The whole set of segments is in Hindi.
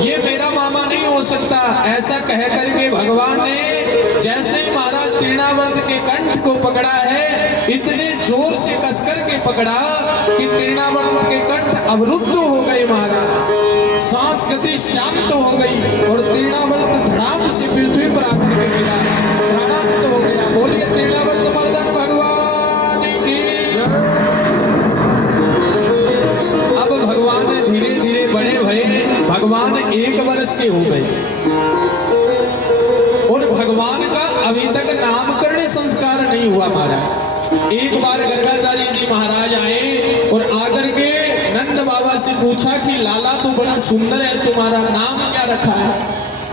ये मेरा मामा नहीं हो सकता। ऐसा कह करके भगवान ने जैसे महाराज तृणावर्त के कंठ को पकड़ा है, इतने जोर से कसकर के पकड़ा कि तृणावर्त के कंठ अवरुद्ध हो गए महाराज, सांस गति शांत हो गई और तृणावर्त धड़ाम से पृथ्वी पर आकर के गिरा, प्राणांत हो गया। बोलिए तृणावर्त मर्दन भगवान की। अब भगवान धीरे धीरे बड़े भये, भगवान 1 वर्ष के हो गए और भगवान का अभी तक नामकरण संस्कार नहीं हुआ महाराज। एक बार गर्गाचार्य जी महाराज आए और आकर के नंद बाबा से पूछा कि लाला तो बड़ा सुंदर है, तुम्हारा नाम क्या रखा है?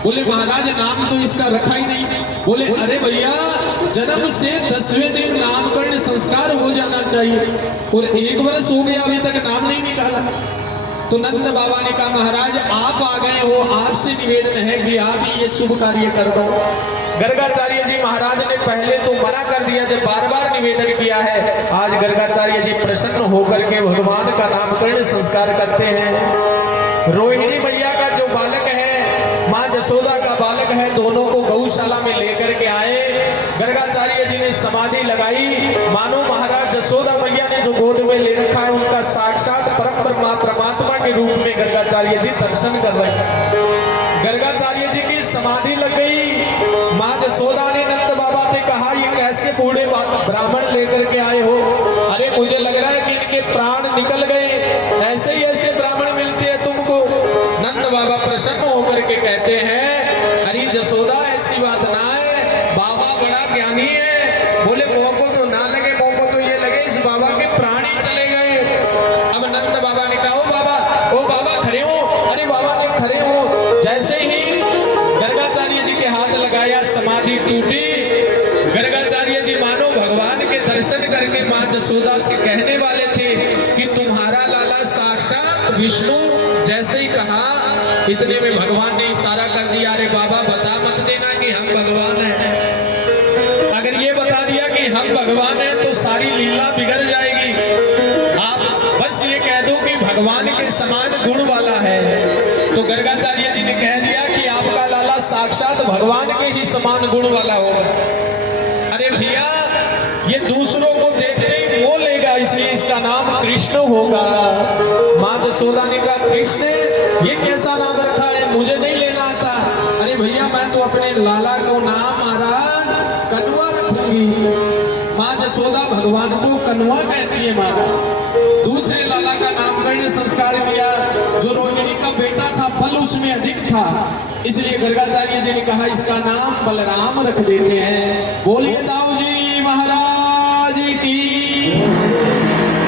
बोले महाराज नाम तो इसका रखा ही नहीं। बोले अरे भैया जन्म से 10वें दिन नामकरण संस्कार हो जाना चाहिए और 1 वर्ष हो गया अभी तक नाम नहीं निकाला। तो नंद बाबा ने कहा महाराज आप आ गए हो, आपसे निवेदन है कि आप ही ये शुभ कार्य कर दो। गर्गाचार्य जी महाराज ने पहले तो मना कर दिया, जब बार बार निवेदन किया है। आज गर्गाचार्य जी प्रसन्न होकर के भगवान का नामकरण संस्कार करते हैं। रोहिणी मैया का जो बालक है, माँ जसोदा का बालक है, दोनों को गौशाला में लेकर के आए। गर्गाचार्य जी ने समाधि लगाई, मानो महाराज जसोदा मैया ने जो गोद में ले रखा है उनका साक्षात परम परमात्मा के रूप में गर्गाचार्य जी दर्शन कर रहे हैं। गर्गाचार्य जी की समाधि लग गई। माँ जसोदा ने नंद बाबा से कहा ये कैसे बूढ़े ब्राह्मण लेकर के आए हो? अरे मुझे लग रहा है कि इनके प्राण निकल गए, ऐसे ही ऐसे ब्राह्मण मिलते हैं तुमको। नंद बाबा प्रसन्न होकर के कहते हैं अरे जसोदा ऐसी बात ना है, बाबा बड़ा ज्ञानी है। बोले मोको तो ना लगे, मोको तो ये लगे इस बाबा के प्राण ही चले गए। अब नंद बाबा ने कहा ओ बाबा खड़े हो। अरे बाबा ने खड़े हो, जैसे ही गर्गाचार्य जी के हाथ लगाया समाधि टूटी। गर्गाचार्य जी मानो भगवान के दर्शन करके माँ जसोदा से कहने वाले थे कि तुम्हारा लाला साक्षात विष्णु। जैसे ही कहा इतने में भगवान ने इशारा कर दिया, अरे बाबा बता मत देना कि हम भगवान हैं। अगर ये बता दिया कि हम भगवान हैं तो सारी लीला बिगड़ जाएगी। आप बस ये कह दो कि भगवान के समान गुण वाला है। तो गर्गाचार्य जी ने कह दिया कि आपका लाला साक्षात भगवान के ही समान गुण वाला होगा। अरे भैया ये दूसरों को देखते ही मोह लेगा, इसलिए इसका नाम कृष्ण होगा। माँ जसोदा ने कहा कृष्ण ये कैसा नाम रखा है, मुझे नहीं लेना आता। अरे भैया मैं तो अपने लाला को नाम महाराज कन्वा रखूंगी। माँ जसोदा भगवान को कन्वा कहती है महाराज। दूसरे लाला का नामकरण संस्कार किया, जो रोहिणी का बेटा था फल उसमें अधिक था, इसलिए गर्गाचार्य जी ने कहा इसका नाम बलराम रख देते हैं। बोलिए दाऊ जी महाराज की।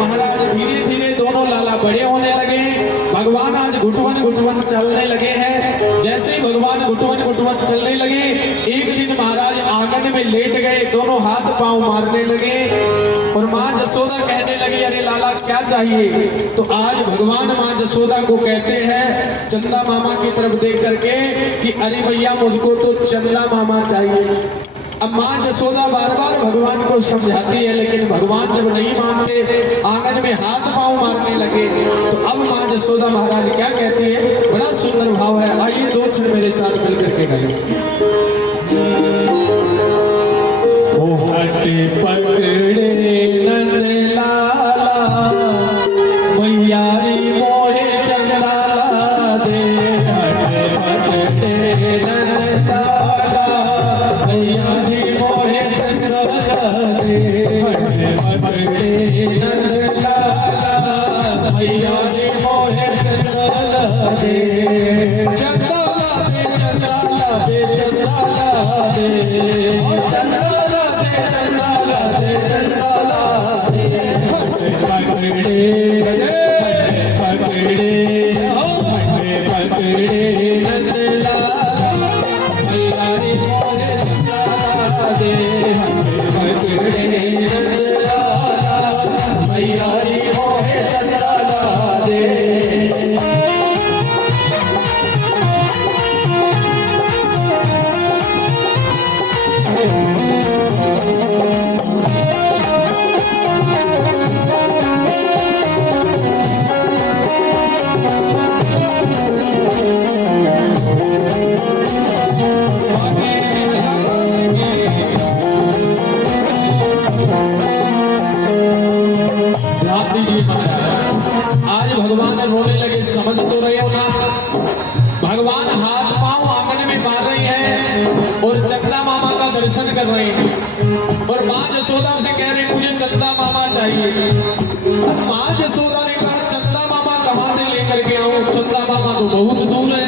महाराज धीरे धीरे दोनों लाला बड़े होने लगे। भगवान आज घुटवन घुटवन चलने लगे हैं। जैसे ही भगवान घुटवन घुटवन चलने लगे, एक दिन महाराज आंगन में लेट गए, दोनों हाथ पांव मारने लगे और माँ जसोदा कहने लगी अरे लाला क्या चाहिए? तो आज भगवान माँ जसोदा को कहते हैं चंदा मामा की तरफ देख करके कि अरे भैया मुझको तो चंदा मामा चाहिए। अब माँ जसोदा बार बार भगवान को समझाती है, लेकिन भगवान जब नहीं मानते, आंगन में हाथ पांव मारने लगे। तो अब माँ जसोदा महाराज क्या कहती है, बड़ा सुंदर भाव है। आइए 2 क्षण मेरे साथ मिलकर के गाइए। ओ हटे पकड़े नंद लाला, मैया री मोहे चंदा ला दे। हटे पकड़े नंद लाला, मैया री मोहे चंदा ला दे। हटे पकड़े नंद लाला, मैया री मोहे चंदा ला दे। चंदा ला दे, चंदा ला दे, चंदा ला दे, चंदा ला दे, चंदा ला दे, चंदा ला रोने लगे, समझ तो रहे हो ना। भगवान हाथ पांव आंगन में मार रहे हैं और चंदा मामा का दर्शन कर रहे हैं और माँ यशोदा से कह रहे मुझे चंदा मामा चाहिए। अब माँ यशोदा ने कहा चंदा मामा कहाँ से लेकर के आऊं, चंदा मामा तो बहुत दूर है।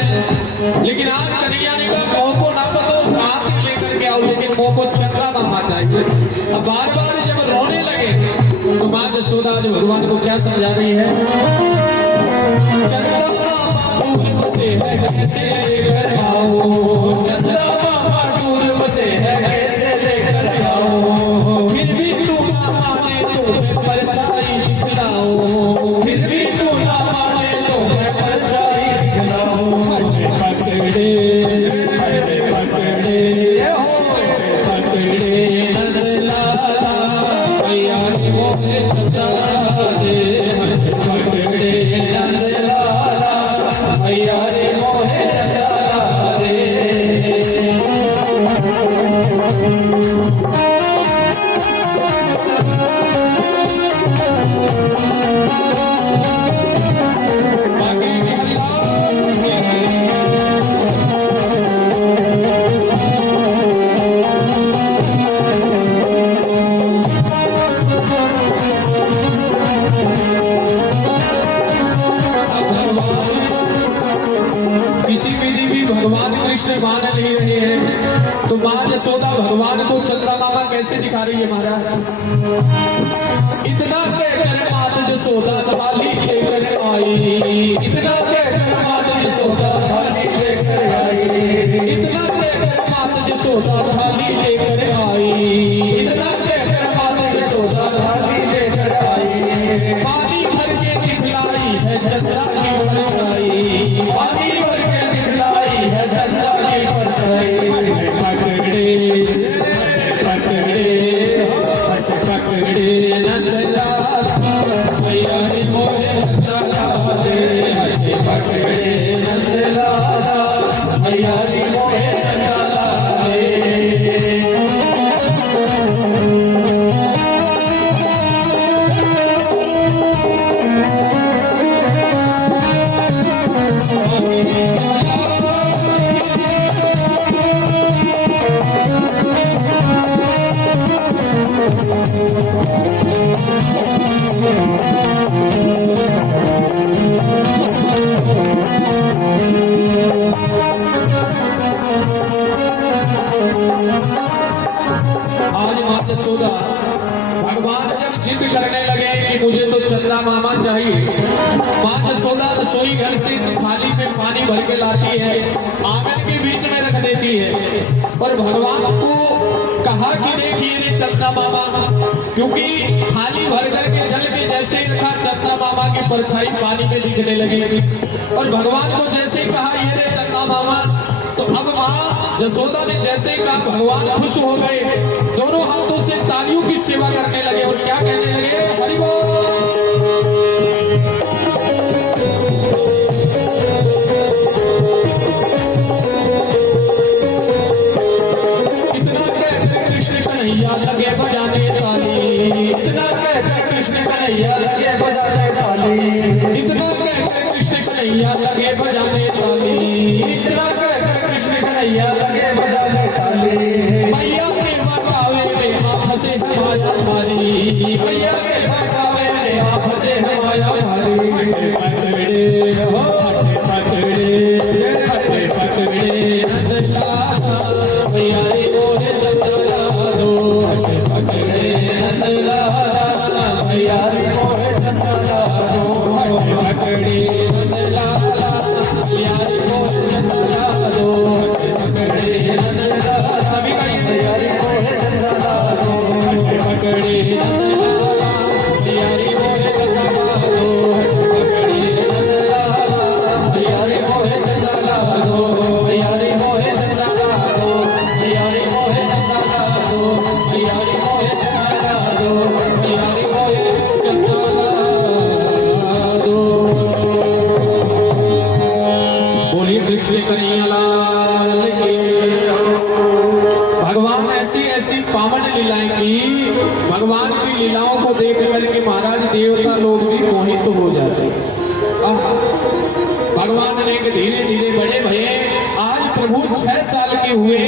लेकिन आज कन्हैया ने कहा मोह को ना पतो कहाँ से लेकर के आओ, लेकिन मोह को चंदा मामा चाहिए। अब बार बार जब रोने लगे तो माँ यशोदा आज भगवान को क्या समझा रही है, चंदा मामा दूर बसे है कैसे लेकर आओ, चंदा मामा दूर बसे है कैसे लेकर आओ, फिर भी तू ना माने तो मैं परछाई दिखलाऊं, फिर भी तू ना माने तो मैं परछाई दिखलाऊं। पकड़े नंदलाला मैया ने मोहे चंदा दे, पकड़े नंदलाला मैया ने मोहे चंदा दे। किसी विधि भी भगवान कृष्ण मान नहीं रहे हैं तो माँ यशोदा भगवान को चंदा मामा कैसे दिखा रही है महाराज। इतना कहकर मात यशोदा थाली लेकर आई, इतना कहकर मात यशोदा थाली लेकर आई, इतना कहकर मात यशोदा थाली लेकर आई, इतना कहकर मात यशोदा थाली लेकर आई। पानी भर के दिखलाई है चंदा की परछाई, पानी भर के दिखलाई है चंदा की परछाई। पकड़े नंदलाला मैया ने मोहे चंदा दे, पकड़े नंदलाला मैया ने मोहे चंदा दे। आज माँ यशोदा भगवान जब जिद करने लगे कि मुझे तो चंदा मामा चाहिए, माँ यशोदा रसोई घर से थाली में पानी भर के लाती है, आंगन के बीच में रख देती है और भगवान को कहा कि देखिए रे चंदा मामा, क्योंकि थाली भर करके जल के जैसे ही रखा चंदा मामा की परछाई पानी में दिखने लगी और भगवान को जैसे ही कहा ये रे चंदा मामा, तो अब माँ यशोदा ने जैसे ही कहा भगवान खुश हो गए, दोनों हाथों से तालियों की सेवा करने लगे और क्या कहने लगे, हरि बोल। इतना कहकर कृष्ण कन्हैया लगे बजाने ताली, इतना कहकर कृष्ण कन्हैया लगे बजाने ताली, इतना कहकर कृष्ण कन्हैया लगे बजाने ताली, इतना कहकर कृष्ण कन्हैया लगे बजाने ताली। मैया के बगावे में आप से माया मारी, मैया के बगावे में आप से माया मारी। पकड़े नंदलाला मैया ने मोहे चंदा दो, पकड़े नंदलाला मैया ने मोहे चंदा दो, पकड़े नंदलाला मैया ने मोहे चंदा दो, पकड़े नंदलाला सभी का मैया ने मोहे चंदा दो, पकड़े नंदलाला मैया ने मोहे चंदा दो, पकड़े नंदलाला मैया ने मोहे चंदा दो, मैया ने मोहे चंदा दो, मैया ने मोहे चंदा दो, मैया ने मोहे चंदा दो, मैया ने मोहे चंदा दो। बोलिए कृष्ण कन्हैया लाल की। भगवान ऐसी ऐसी पावन लीलाएं की, भगवान की लीलाओं को देख करके महाराज देवता लोग भी मोहित हो जाते। भगवान ने धीरे धीरे बड़े भये। आज प्रभु 6 साल के हुए,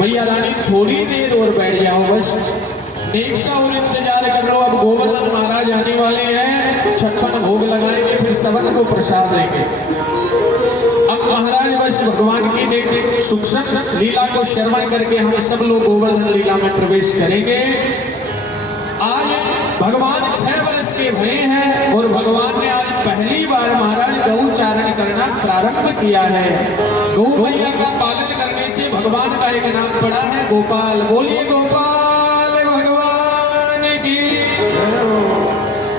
भैया रानी थोड़ी देर और बैठ जाओ, बस एक सा और इंतजार कर लो। अब गोवर्धन महाराज आने वाले हैं, छप्पन भोग लगाएंगे, फिर सबन को प्रसाद देंगे। अब महाराज बस भगवान की देखे सूक्ष्म लीला को श्रवण करके हम सब लोग गोवर्धन लीला में प्रवेश करेंगे। आज भगवान 6 वर्ष के भये हैं और भगवान ने आज पहली बार महाराज गौ चारण करना प्रारंभ किया है। गौ मैया का पालन करने से भगवान का एक नाम पड़ा है गोपाल। बोलिए गोपाल भगवान की।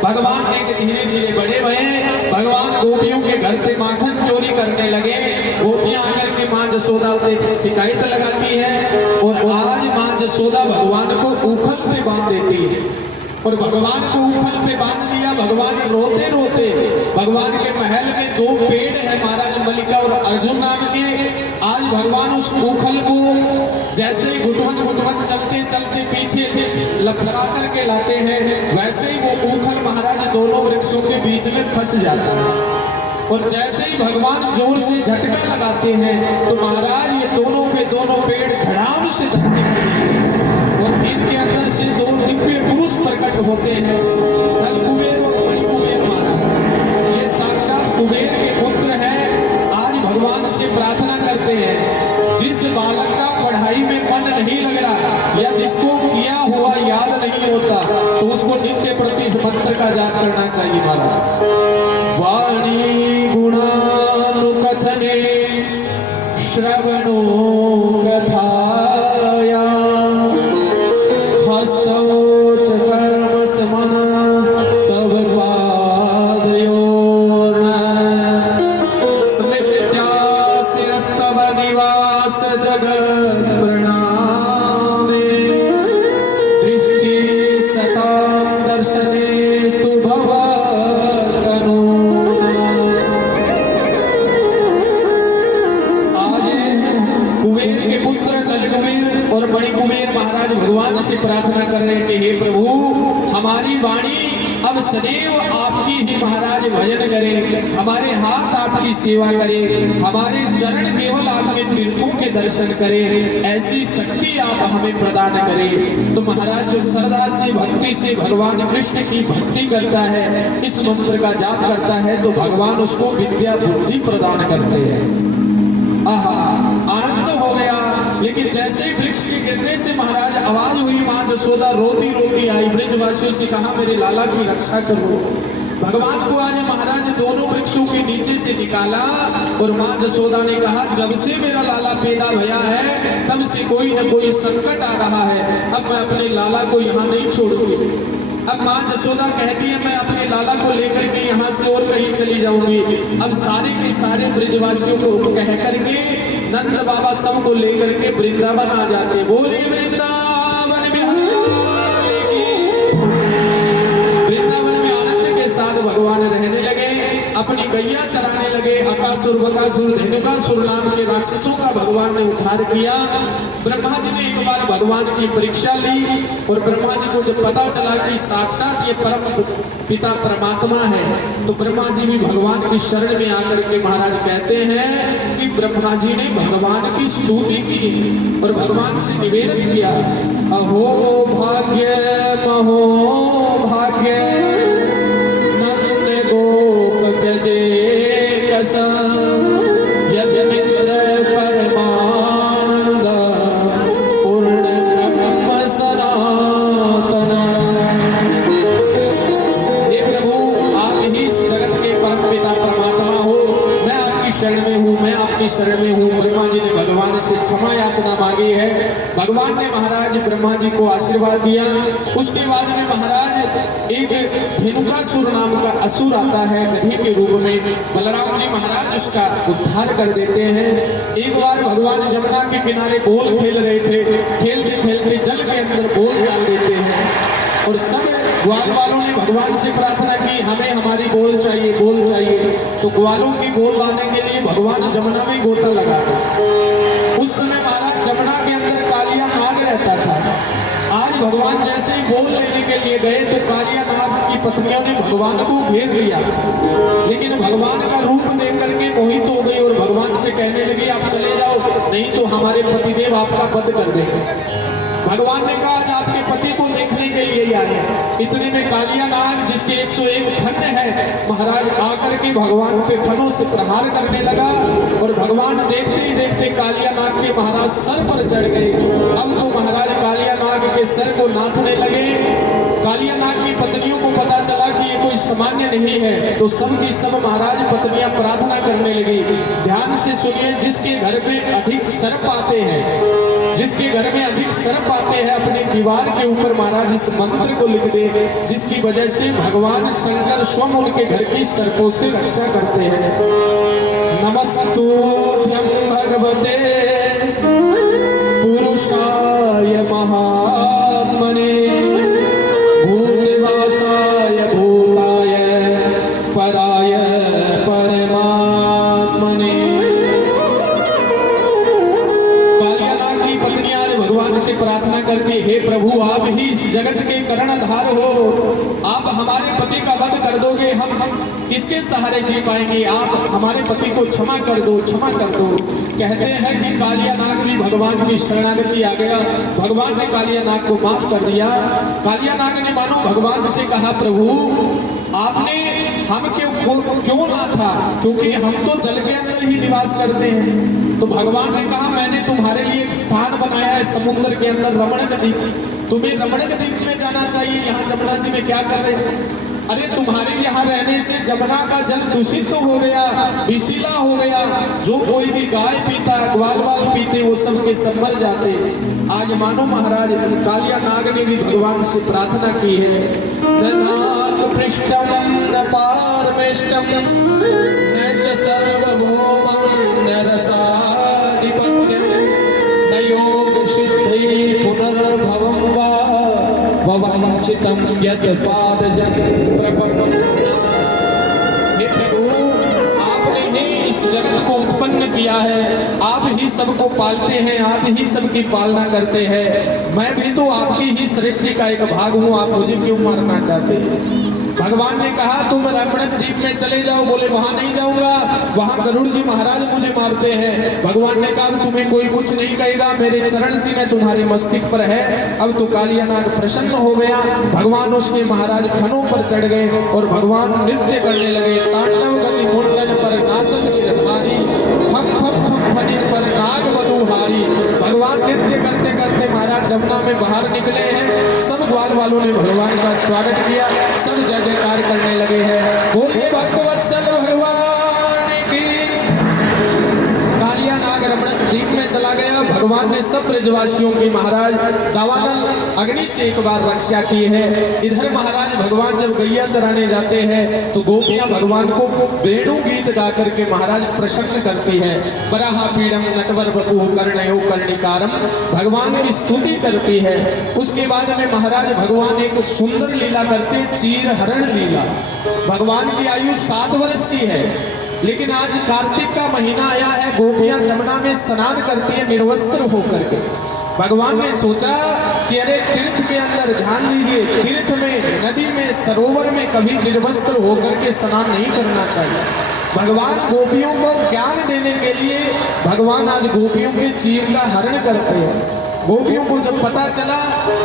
भगवान ने धीरे धीरे बड़े भये। भगवान गोपियों के घर से माखन चोरी करने लगे। गोपियां आकर के माँ जसोदा से शिकायत लगाती है और आज माँ जसोदा भगवान को उखल पे बांध देती है और भगवान को उखल पे बांध दिया। भगवान रोते रोते, भगवान के महल में 2 पेड़ है महाराज मल्लिका और अर्जुन नाम के। आज भगवान उस उखल को जैसे ही घुटवत चलते चलते पीछे लपका करके लाते हैं, वैसे ही वो उखल महाराज दोनों वृक्षों के बीच में फंस जाता है। और जैसे ही भगवान जोर से झटका लगाते हैं तो महाराज ये दोनों के दोनों पेड़ धड़ाम से झटके और इनके अंदर से 2 दिव्य पुरुष प्रकट होते हैं, कुबेर और मणिकुबेर महाराज। ये साक्षात कुबेर के पुत्र हैं। आज भगवान से प्रार्थना करते हैं, जिस बालक का पढ़ाई में मन नहीं लग रहा या जिसको किया हुआ याद नहीं होता तो उसको नित्य प्रति इस मंत्र का जाप करना चाहिए महाराज। वाणी गुणानुकथने श्रवणो कथाया हस्तौ च कर्म समः तव पादयोर्न स्मृत्या शिरस्तव निवास जगत् प्रणामे दृष्टि सतां दर्शनेस्तु भवतनु। कुबेर के पुत्र नलकुबेर और मणिकुबेर महाराज भगवान से प्रार्थना कर रहे थे, हे प्रभु हमारी वाणी अब सदैव आपकी ही महाराज भजन करे, हमारे हाथ आपकी सेवा करे, हमारे चरण केवल आपके तीर्थों के दर्शन करे, ऐसी शक्ति आप हमें प्रदान करें। तो महाराज जो श्रद्धा से भक्ति से भगवान कृष्ण की भक्ति करता है, इस मंत्र का जाप करता है, तो भगवान उसको विद्या बुद्धि प्रदान करते हैं। आहा आनंद हो गया। लेकिन जैसे ही वृक्ष के गिरने से महाराज आवाज हुई, माँ जसोदा रोती रोती आई, ब्रजवासियों से कहा मेरे लाला की रक्षा करो। भगवान को आज महाराज दोनों वृक्षों के नीचे से निकाला और माँ जसोदा ने कहा जब से मेरा लाला पैदा भया है तब से कोई न कोई संकट आ रहा है, अब मैं अपने लाला को यहाँ नहीं छोड़ूंगी। अब माँ जसोदा कहती है मैं अपने लाला को लेकर के यहाँ से और कहीं चली जाऊंगी। अब सारे के सारे ब्रजवासियों को कह करके नंद बाबा सबको लेकर के वृंदावन आ जाते। बोले वृंदावन में हरिलाल की। वृंदावन में आनंद के साथ भगवान रहने लगे, अपनी गैया चराने लगे। अकासुर बकासुर धेनुकासुर नाम के राक्षसों का भगवान ने उद्धार किया। ब्रह्मा जी ने एक बार भगवान की परीक्षा ली और ब्रह्मा जी को जब पता चला कि साक्षात ये परम पिता परमात्मा है, तो ब्रह्मा जी भी भगवान की शरण में आकर के महाराज कहते हैं कि ब्रह्मा जी ने भगवान की स्तुति की और भगवान से निवेदन किया, अहो भाग्य महो भाग्य नंद गोप गजे कसम यद्यमित्र परमानंद पूर्ण ब्रह्म सनातन। हे प्रभु आप ही इस जगत के परम पिता परमात्मा हो, मैं आपकी शरण में हूँ, मैं आपकी शरण में हूँ। ब्रह्मा जी ने भगवान से क्षमा याचना मांगी है। भगवान ने महाराज ब्रह्मा जी को आशीर्वाद दिया। उसके बाद में महाराज एक धेनुकासुर नाम का असुर आता है गधे के रूप में, बलराम जी महाराज उसका उद्धार कर देते हैं। एक बार भगवान जमुना के किनारे बोल खेल रहे थे, खेलते खेलते जल के अंदर बोल डाल देते हैं और सब ग्वाल वालों ने भगवान से प्रार्थना की हमें हमारी बोल चाहिए, बोल चाहिए। तो ग्वालों की बोल लाने के लिए भगवान जमुना में गोता लगाते। उस समय महाराज जमुना के अंदर कालिया नाग रहता था। आज भगवान जैसे ही बोल लेने के लिए गए तो कालिया नाग की पत्नियों ने भगवान को घेर लिया, लेकिन भगवान का रूप देख करके मोहित हो गई और भगवान से कहने लगी आप चले जाओ, नहीं तो हमारे पतिदेव आपका वध कर देंगे। भगवान ने कहा आज आपके पति को देखने के लिए आए। इतने में कालिया नाग जिसके 101 फन है महाराज आकर के भगवान पे फनों से प्रहार करने लगा और भगवान देखते ही देखते कालिया नाग के महाराज सर पर चढ़ गए। अब तो महाराज कालिया नाग के सर को नाथने लगे। कालिया नाग की पत्नियों को पता चला कि ये कोई सामान्य नहीं है, तो सब की सब महाराज पत्नियां प्रार्थना करने लगी। ध्यान से सुनिए, जिसके घर में अधिक सर्प आते हैं, जिसके घर में अधिक सर्प आते हैं, अपनी दीवार के ऊपर महाराज इस मंत्र को लिख दे, जिसकी वजह से भगवान शंकर स्वयं उनके घर की सर्पों से रक्षा करते हैं। नमस्तुभ्यं भगवते पुरुषाय महात्मने भूतवासाय भूताय पराय परमात्मने। कालिया नाग की पत्नियां भगवान से प्रार्थना करती, हे प्रभु आप ही इस जगत के कर्णधार हो, आप हमारे पति का वध कर दोगे, हम किसके सहारे जी पाएंगे, आप हमारे पति को क्षमा कर दो, क्षमा कर दो। कहते हैं कि कालिया नाग भी भगवान की शरणागति आ गया, भगवान ने कालिया नाग को माफ कर दिया। कालिया नाग ने मानो भगवान से कहा प्रभु आपने हम क्यों ना था, क्योंकि हम तो जल के अंदर ही निवास करते हैं। तो भगवान ने कहा मैंने तुम्हारे लिए एक स्थान बनाया है समुद्र के अंदर, रमणक द्वीप, तुम्हें रमणक द्वीप में जाना चाहिए। यहाँ जमुना जी में क्या कर रहे हैं? अरे तुम्हारे यहाँ रहने से जमुना का जल दूषित तो हो गया, विषीला हो गया, जो कोई भी गाय पीता, ग्वाल वाल पीते, वो सबके सब मर जाते। आज मानो महाराज कालिया नाग ने भी भगवान से प्रार्थना की है, न नाग पृष्ठम न पारमेष्टम न च सर्वभौमं न रसाधिपत्यं न योग सिद्धि पुनर्भवं वा वंचितम यत् पादजन प्रपन्नम। हे प्रभु आपने ही इस जगत को उत्पन्न किया है, आप ही सबको पालते हैं, आप ही सबकी पालना करते हैं, मैं भी तो आपकी ही सृष्टि का एक भाग हूँ, आप मुझे क्यों मारना चाहते हैं? भगवान ने कहा तुम रमणक द्वीप में चले जाओ, बोले वहां नहीं जाऊंगा, वहां गरुड़ जी महाराज मुझे मारते हैं। भगवान ने कहा तुम्हें कोई कुछ नहीं कहेगा, मेरे चरण चिन्ह तुम्हारे मस्तिष्क पर है। अब तो कालिया नाग प्रसन्न हो गया, भगवान उसके महाराज खनों पर चढ़ गए और भगवान नृत्य करने लगे। तांडव गति मुंडन पर नाचन गिरधारी, फम फम फम फटिक पर नाग मधुहारी। भगवान नृत्य करते करते महाराज जमुना में बाहर निकले हैं। सब ग्वाल वालों ने भगवान का स्वागत किया, सब जय जयकार करने लगे हैं, बोलिए भक्तवत्सल भगवान की। कालिया नाग रमणक द्वीप में चला गया। भगवान ने सब ब्रजवासियों की महाराज दावानल अग्नि से एक बार रक्षा की है। इधर महाराज भगवान जब गैया चराने जाते हैं तो गोपियां भगवान को वेणु गीत गा करके महाराज प्रशंसा करती है। बराहा पीड़म नटवर बपू कर्णयो कर्णिकारम, भगवान की स्तुति करती है। उसके बाद में महाराज भगवान एक सुंदर लीला करते, चीर हरण लीला। भगवान की आयु 7 वर्ष की है, लेकिन आज कार्तिक का महीना आया है, गोपियां जमुना में स्नान करती है निर्वस्त्र होकर के। भगवान ने सोचा कि अरे तीर्थ के अंदर ध्यान दीजिए, तीर्थ में, नदी में, सरोवर में कभी निर्वस्त्र होकर के स्नान नहीं करना चाहिए। भगवान गोपियों को ज्ञान देने के लिए भगवान आज गोपियों के चीर का हरण करते हैं। गोपियों को जब पता चला,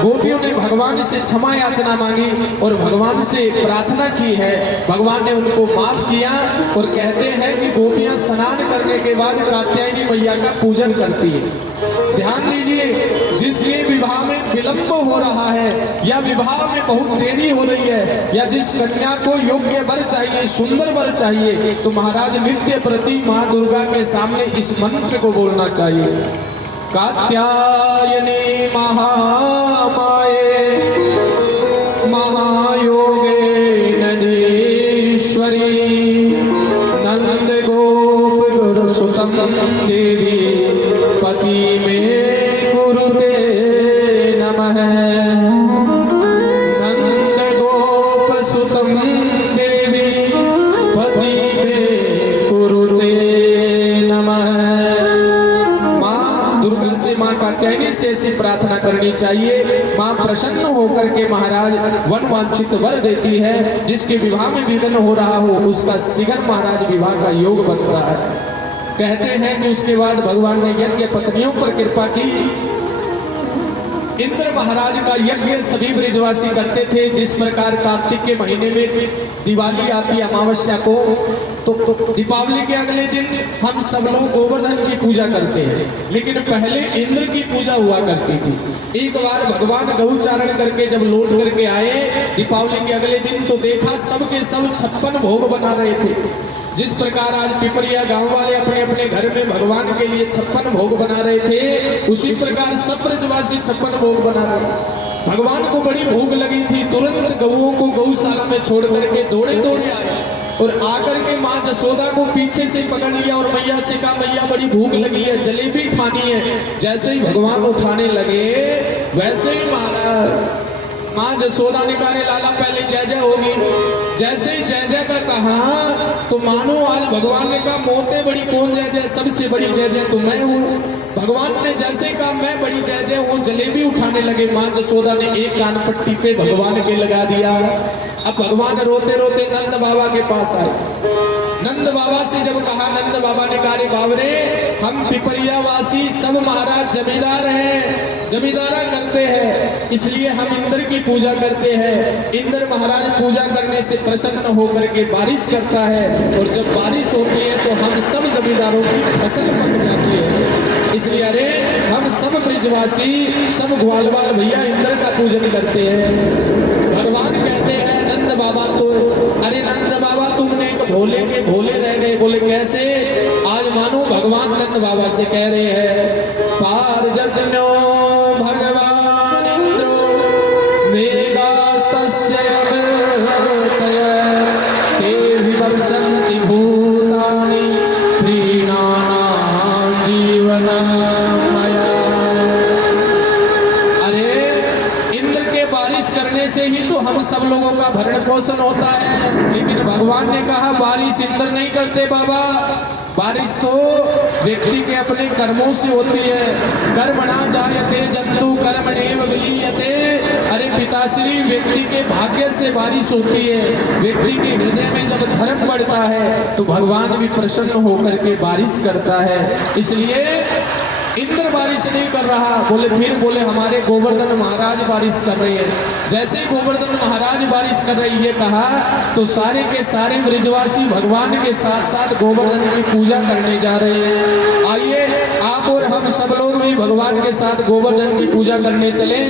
गोपियों ने भगवान से क्षमा याचना मांगी और भगवान से प्रार्थना की है। भगवान ने उनको माफ किया और कहते हैं कि गोपियां स्नान करने के बाद कात्यायनी मैया का पूजन करती है। ध्यान दीजिए, जिसलिए विवाह में विलंब हो रहा है या विवाह में बहुत देरी हो रही है, या जिस कन्या को योग्य वर चाहिए, सुंदर वर चाहिए, तो महाराज नित्य प्रति माँ दुर्गा के सामने इस मंत्र को बोलना चाहिए। कात्यायनी महामाये महायोगे नदीश्वरी नंद गोप गुरुसुतम देवी पति में गुरुते नमः। नंद गोप सुतम देवी पति में गुरुते नमः। दुर्गा से माँ का कहने से ऐसी प्रार्थना करनी चाहिए। माँ प्रसन्न होकर के महाराज वन वांछित वर देती है। जिसके विवाह में विघ्न हो रहा हो उसका शीघ्र महाराज विवाह का योग बन रहा है। कहते हैं कि उसके बाद भगवान ने यज्ञ पत्नियों पर कृपा की। इंद्र महाराज का यज्ञ सभी ब्रजवासी करते थे। जिस प्रकार कार्तिक के महीने में दिवाली आती अमावस्या को, तो दीपावली के अगले दिन हम सब लोग गोवर्धन की पूजा करते हैं, लेकिन पहले इंद्र की पूजा हुआ करती थी। एक बार भगवान गौचारण करके जब लौट करके आए दीपावली के अगले दिन, तो देखा सबके सब 56 भोग बना रहे थे। जिस प्रकार आज पिपरिया गांव वाले अपने अपने घर में भगवान के लिए 56 भोग बना रहे थे, उसी प्रकार सब ब्रजवासी 56 भोग बना रहे। भगवान को बड़ी भूख लगी थी। तुरंत गऊओं को गौशाला में छोड़ करके दौड़े दौड़े आए और आकर के माँ जसोदा को पीछे से पकड़ लिया और मैया से कहा, मैया बड़ी भूख लगी है, जलेबी खानी है। जैसे ही भगवान उठाने लगे वैसे ही माँ जसोदा ने कहा, लाला पहले जय जय होगी। जैसे ही जय जय का कहा तो मानो आज भगवान ने कहा, मोते बड़ी कौन जय जय, सबसे बड़ी जय जय तो मैं हूँ। भगवान ने जैसे कहा मैं बड़ी जय जय हूँ, जलेबी उठाने लगे। माँ जसोदा ने एक कान पट्टी पे भगवान के लगा दिया। अब भगवान रोते रोते नंद बाबा के पास आए। नंद बाबा से जब कहा, नंद बाबा ने कहा, रे बाबरे, हम पिपरिया वासी सब महाराज जमींदार हैं, जमींदारा करते हैं, इसलिए हम इंद्र की पूजा करते हैं। इंद्र महाराज पूजा करने से प्रसन्न होकर के बारिश करता है, और जब बारिश होती है तो हम सब जमींदारों की फसल पक जाती है। इसलिए अरे हम सब ब्रजवासी सब ग्वालवाल भैया इंद्र का पूजन करते हैं। भगवान कहते हैं नंद बाबा तो, अरे नंद बाबा तुमने एक भोले के भोले रह गए। बोले कैसे? आज मानो भगवान नंद बाबा से कह रहे हैं, पार जतनो भगवान इंद्रो मेघास्तस्य अमृतय ते विवर्षन्ति भूतानि प्रीणानां जीवनमया। अरे इंद्र के बारिश करने से ही तो हम सब लोगों का भरण पोषण होता है, लेकिन भगवान ने कहा बारिश इंद्र नहीं करते बाबा, बारिश तो व्यक्ति के अपने कर्मों से होती है। कर्मणा जायते जंतु कर्मणेव विलीयते। अरे पिताश्री, व्यक्ति के भाग्य से बारिश होती है। व्यक्ति के हृदय में जब धर्म बढ़ता है तो भगवान भी प्रसन्न होकर के बारिश करता है। इसलिए इंद्र बारिश नहीं कर रहा। बोले फिर बोले हमारे गोवर्धन महाराज बारिश कर रहे हैं। जैसे ही गोवर्धन महाराज बारिश कर रही है कहा, तो सारे के सारे ब्रजवासी भगवान के साथ साथ गोवर्धन की पूजा करने जा रहे हैं। आइए आप और हम सब लोग भी भगवान के साथ गोवर्धन की पूजा करने चले।